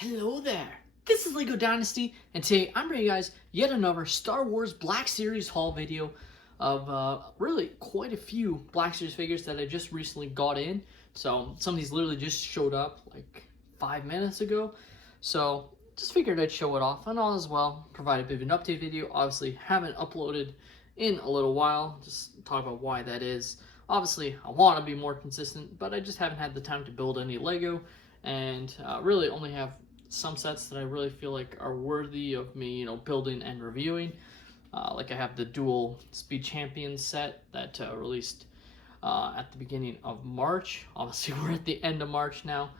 Hello there, this is LEGO Dynasty, and today I'm bringing you guys yet another Star Wars Black Series haul video of really quite a few Black Series figures that I just recently got in. So some of these literally just showed up like 5 minutes ago, so just figured I'd show it off and all as well, provide a bit of an update video. Obviously haven't uploaded in a little while, just talk about why that is. Obviously I want to be more consistent, but I just haven't had the time to build any LEGO, and really only have some sets that I really feel like are worthy of me, building and reviewing. Like I have the dual Speed Champions set that released at the beginning of March. Obviously, we're at the end of March now.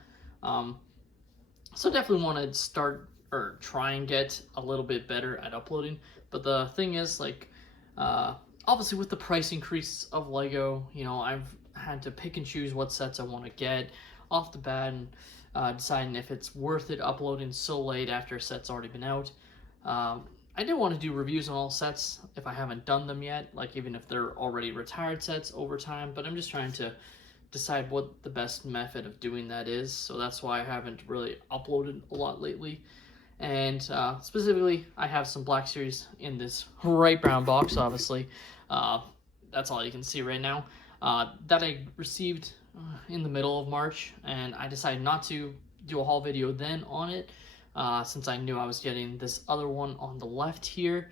So definitely want to start or try and get a little bit better at uploading. But the thing is, obviously with the price increase of LEGO, I've had to pick and choose what sets I want to get off the bat, and deciding if it's worth it uploading so late after a set's already been out. I do want to do reviews on all sets if I haven't done them yet, like even if they're already retired sets over time, but I'm just trying to decide what the best method of doing that is, so that's why I haven't really uploaded a lot lately. And specifically, I have some Black Series in this bright brown box, obviously. That's all you can see right now. That I received in the middle of March, and I decided not to do a haul video then on it, since I knew I was getting this other one on the left here.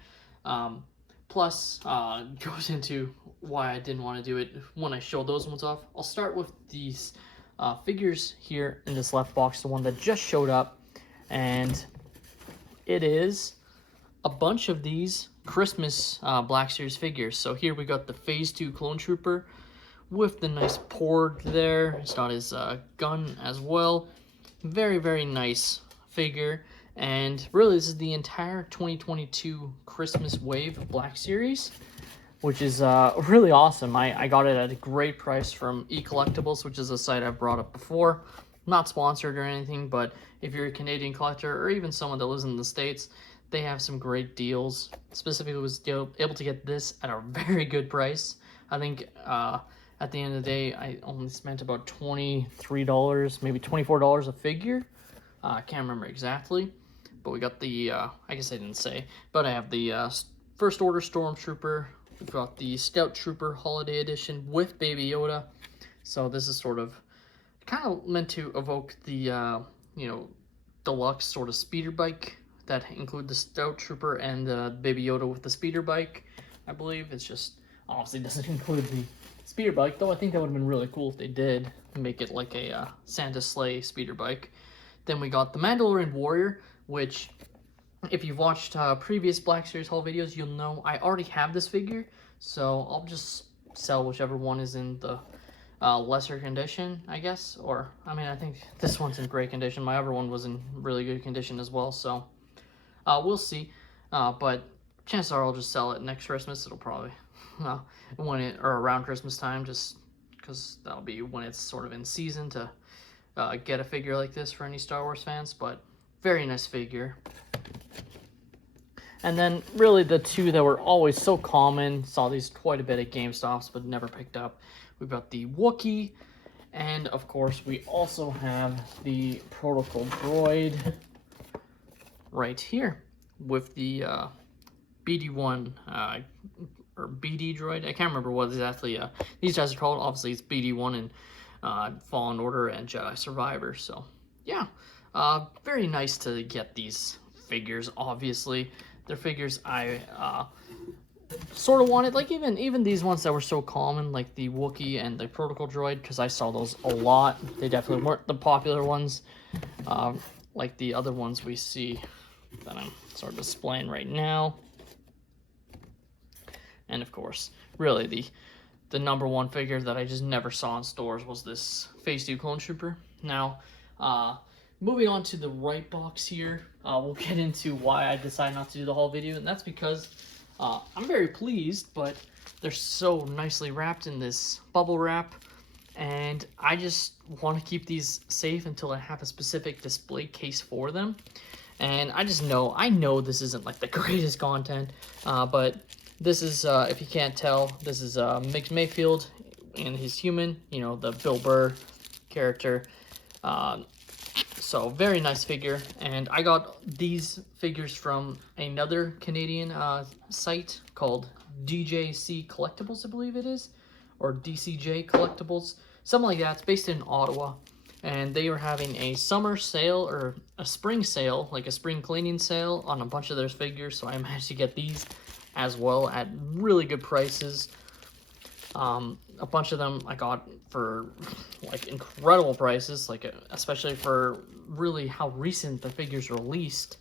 Plus, goes into why I didn't want to do it when I showed those ones off. I'll start with these figures here in this left box, the one that just showed up, and it is a bunch of these Christmas Black Series figures. So here we got the Phase 2 Clone Trooper with the nice Porg there. It's got his gun as well. Very, very nice figure. And really, this is the entire 2022 Christmas wave of Black Series, which is really awesome. I got it at a great price from eCollectibles, which is a site I've brought up before. Not sponsored or anything, but if you're a Canadian collector or even someone that lives in the States, they have some great deals. Specifically, was able to get this at a very good price. I think at the end of the day, I only spent about $23, maybe $24 a figure. I can't remember exactly, but we got the, I guess I didn't say, but I have the First Order Stormtrooper. We've got the Scout Trooper Holiday Edition with Baby Yoda. So this is sort of kind of meant to evoke the, deluxe sort of speeder bike that include the Scout Trooper and the Baby Yoda with the speeder bike, I believe. It's just, obviously doesn't include the speeder bike, though I think that would have been really cool if they did make it like a Santa sleigh speeder bike. Then we got the Mandalorian Warrior, which, if you've watched previous Black Series haul videos, you'll know I already have this figure, so I'll just sell whichever one is in the lesser condition, I guess. Or, I mean, I think this one's in great condition. My other one was in really good condition as well, so we'll see. But chances are I'll just sell it next Christmas. It'll probably or around Christmas time, just because that'll be when it's sort of in season to get a figure like this for any Star Wars fans. But very nice figure. And then really the two that were always so common, saw these quite a bit at GameStops but never picked up. We've got the Wookiee, and of course we also have the Protocol Droid right here with the BD1 or BD droid. I can't remember what exactly these guys are called. Obviously it's BD1 and Fallen Order and Jedi Survivor. So yeah, very nice to get these figures. Obviously they're figures I sort of wanted, like even these ones that were so common, like the Wookiee and the Protocol Droid, because I saw those a lot. They definitely weren't the popular ones, like the other ones we see that I'm sort of displaying right now. And of course, really the number one figure that I just never saw in stores was this Phase 2 Clone Trooper. Now, moving on to the right box here, we'll get into why I decided not to do the haul video, and that's because I'm very pleased, but they're so nicely wrapped in this bubble wrap, and I just want to keep these safe until I have a specific display case for them. And I know this isn't like the greatest content, but this is, if you can't tell, this is Mick Mayfield and his human, the Bill Burr character. So very nice figure, and I got these figures from another Canadian site called DJC Collectibles, I believe it is, or DCJ Collectibles, something like that. It's based in Ottawa, and they were having a summer sale or a spring sale, like a spring cleaning sale on a bunch of their figures. So I managed to get these as well at really good prices. A bunch of them I got for like incredible prices, like especially for really how recent the figures released.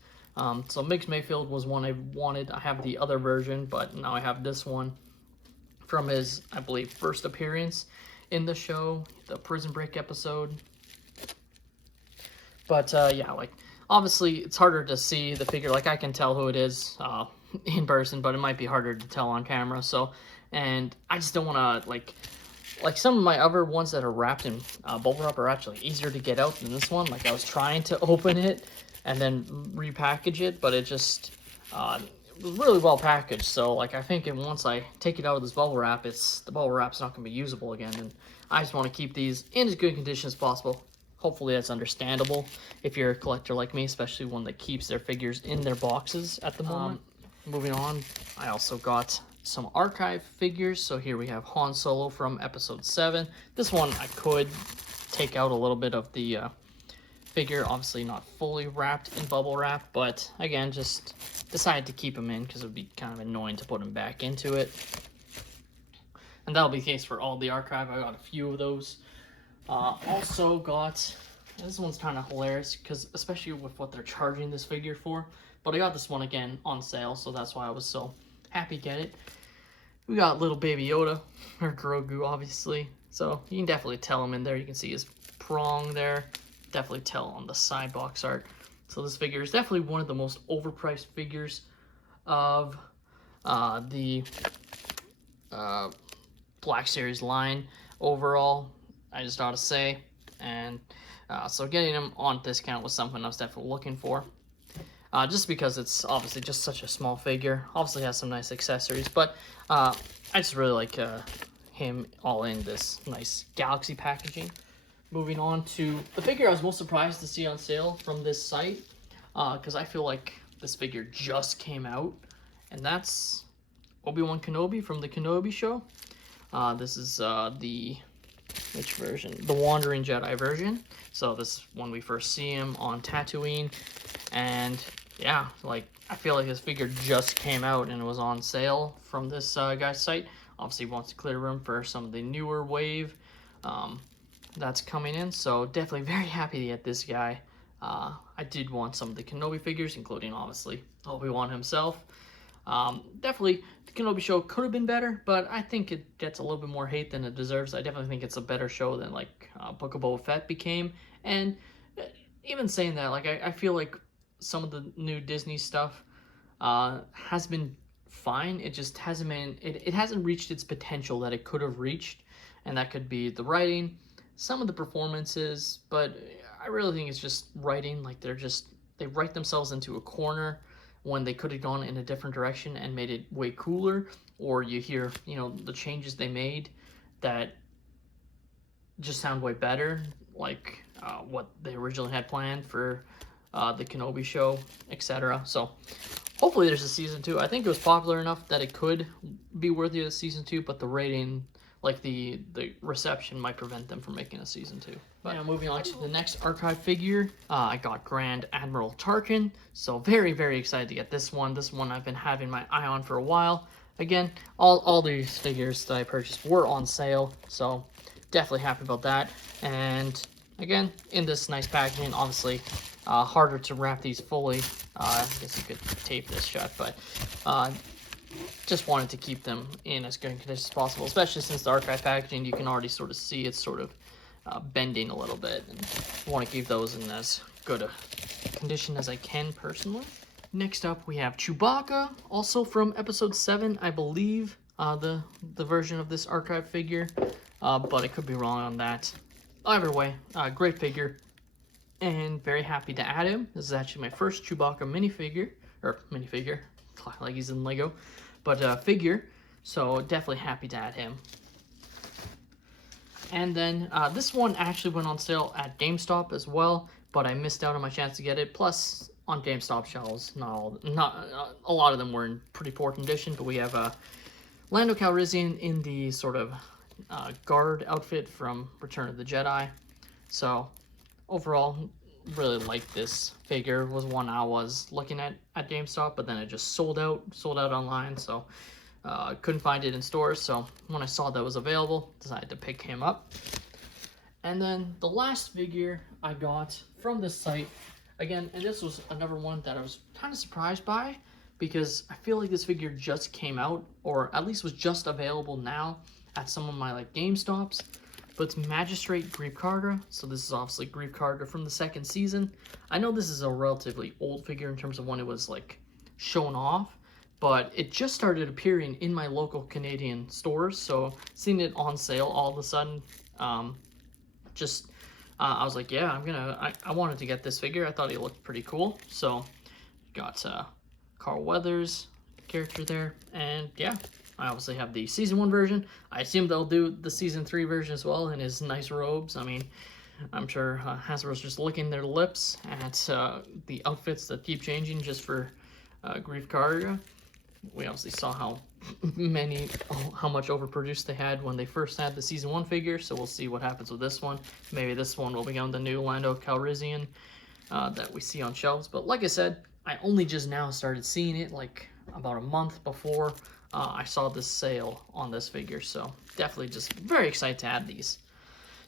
So Mix Mayfield was one I wanted. I have the other version, but now I have this one from his, I believe, first appearance in the show, the Prison Break episode. But yeah, like obviously it's harder to see the figure. Like I can tell who it is in person, but it might be harder to tell on camera. So, and I just don't want to like some of my other ones that are wrapped in bubble wrap are actually easier to get out than this one. Like I was trying to open it and then repackage it, but it just it was really well packaged. So like I think once I take it out of this bubble wrap, the bubble wrap's not gonna be usable again. And I just want to keep these in as good condition as possible. Hopefully that's understandable if you're a collector like me, especially one that keeps their figures in their boxes at the moment. Moving on, I also got some archive figures. So here we have Han Solo from episode 7. This one I could take out a little bit of the figure, obviously not fully wrapped in bubble wrap, but again, just decided to keep him in because it would be kind of annoying to put him back into it. And that'll be the case for all the archive. I got a few of those. Also got, this one's kind of hilarious because especially with what they're charging this figure for, but I got this one again on sale, so that's why I was so happy to get it. We got little baby Yoda, or Grogu obviously, so you can definitely tell him in there. You can see his prong there, definitely tell on the side box art. So this figure is definitely one of the most overpriced figures of the Black Series line overall, I just ought to say. And so getting him on discount was something I was definitely looking for. Just because it's obviously just such a small figure. Obviously has some nice accessories, but I just really like him all in this nice Galaxy packaging. Moving on to the figure I was most surprised to see on sale from this site, because I feel like this figure just came out, and that's Obi-Wan Kenobi from the Kenobi show. This is which version? The Wandering Jedi version. So this is when we first see him on Tatooine, and yeah, like I feel like this figure just came out and it was on sale from this guy's site. Obviously wants to clear room for some of the newer wave that's coming in, so definitely very happy to get this guy. I did want some of the Kenobi figures, including obviously Obi-Wan himself. Definitely the Kenobi show could have been better, but I think it gets a little bit more hate than it deserves. I definitely think it's a better show than like Book of Boba Fett became. And even saying that, like I feel like some of the new Disney stuff has been fine. It just hasn't been, it hasn't reached its potential that it could have reached, and that could be the writing, some of the performances, but I really think it's just writing. Like they write themselves into a corner when they could have gone in a different direction and made it way cooler. Or you hear, you know, the changes they made that just sound way better, like what they originally had planned for the Kenobi show, etc. So hopefully there's a season 2. I think it was popular enough that it could be worthy of a season 2, but the rating, like the reception, might prevent them from making a season 2. But now moving on to the next archive figure, I got Grand Admiral Tarkin. So very, very excited to get this one. This one I've been having my eye on for a while. Again, all these figures that I purchased were on sale, so definitely happy about that. And again, in this nice packaging, obviously harder to wrap these fully. I guess you could tape this shut, but just wanted to keep them in as good condition as possible, especially since the archive packaging, you can already sort of see it's sort of bending a little bit, and I want to keep those in as good a condition as I can personally. Next up, we have Chewbacca, also from episode 7, I believe, the version of this archive figure, but I could be wrong on that. Either way, great figure, and very happy to add him. This is actually my first Chewbacca minifigure, like he's in Lego, but figure, so definitely happy to add him. And then this one actually went on sale at GameStop as well, but I missed out on my chance to get it. Plus, on GameStop shelves, not a lot of them were in pretty poor condition. But we have Lando Calrissian in the sort of guard outfit from Return of the Jedi. So overall, really like this figure. It was one I was looking at GameStop, but then it just sold out online. So couldn't find it in stores. So when I saw that was available, decided to pick him up. And then the last figure I got from this site, again, and this was another one that I was kind of surprised by, because I feel like this figure just came out, or at least was just available now at some of my like GameStops. But it's Magistrate Greef Karga. So this is obviously Greef Karga from the second season. I know this is a relatively old figure in terms of when it was like shown off, but it just started appearing in my local Canadian stores. So seeing it on sale all of a sudden, I was like, yeah, I wanted to get this figure. I thought he looked pretty cool. So got Carl Weathers character there, and yeah, I obviously have the season 1 version. I assume they'll do the season 3 version as well in his nice robes. I mean, I'm sure Hasbro's just licking their lips at the outfits that keep changing just for Greef Karga. We obviously saw how much overproduced they had when they first had the season 1 figure, so we'll see what happens with this one. Maybe this one will become the new Lando Calrissian that we see on shelves. But like I said, I only just now started seeing it, like about a month before I saw this sale on this figure, so definitely just very excited to add these.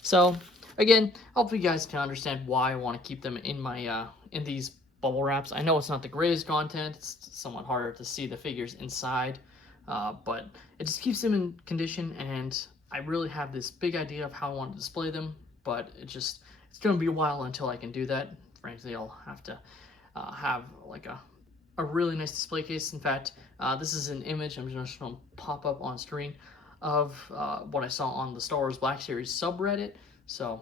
So again, hopefully you guys can understand why I want to keep them in my in these bubble wraps. I know it's not the greatest content, it's somewhat harder to see the figures inside, but it just keeps them in condition, and I really have this big idea of how I want to display them, but it's going to be a while until I can do that. Frankly, I'll have to have like a really nice display case. In fact, this is an image I'm just going to pop up on screen of what I saw on the Star Wars Black Series subreddit. So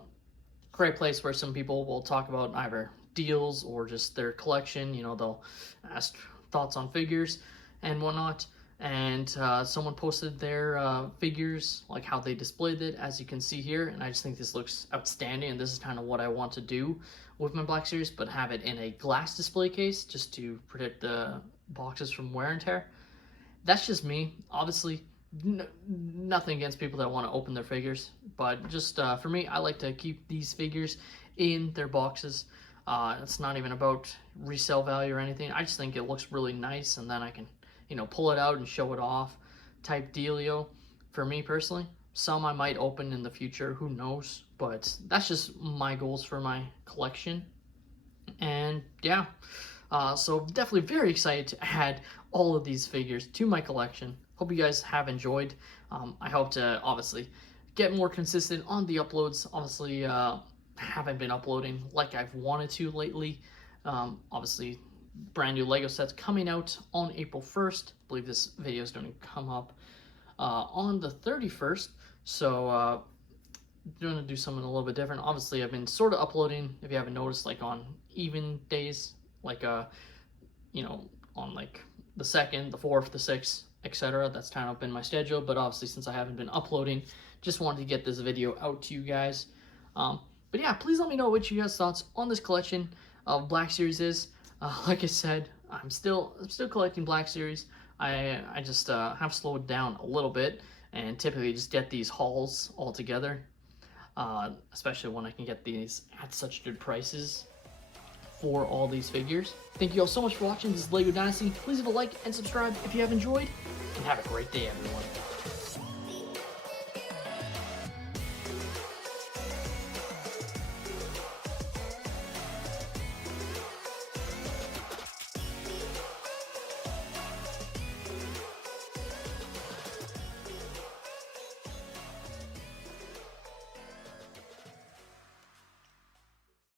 great place where some people will talk about either deals or just their collection. You know, they'll ask thoughts on figures and whatnot. And someone posted their figures, like how they displayed it, as you can see here. And I just think this looks outstanding. And this is kind of what I want to do with my Black Series, but have it in a glass display case just to protect the boxes from wear and tear. That's just me. Obviously, nothing against people that want to open their figures, but just for me, I like to keep these figures in their boxes. It's not even about resale value or anything. I just think it looks really nice, and then I can, you know, pull it out and show it off type dealio. For me personally, some I might open in the future, who knows, but that's just my goals for my collection. And yeah, so definitely very excited to add all of these figures to my collection. Hope you guys have enjoyed. I hope to obviously get more consistent on the uploads. Obviously haven't been uploading like I've wanted to lately. Obviously brand new Lego sets coming out on April 1st. I believe this video is going to come up on the 31st. So going to do something a little bit different. Obviously I've been sort of uploading, if you haven't noticed, like on even days, like you know, on like the 2nd, the 4th, the 6th, etc. That's kind of been my schedule. But obviously, since I haven't been uploading, just wanted to get this video out to you guys. But yeah, please let me know what you guys' thoughts on this collection of Black Series is. Like I said, I'm still collecting Black Series. I just have slowed down a little bit, and typically just get these hauls all together, especially when I can get these at such good prices for all these figures. Thank you all so much for watching. This is LEGO Dynasty. Please leave a like and subscribe if you have enjoyed, and have a great day, everyone.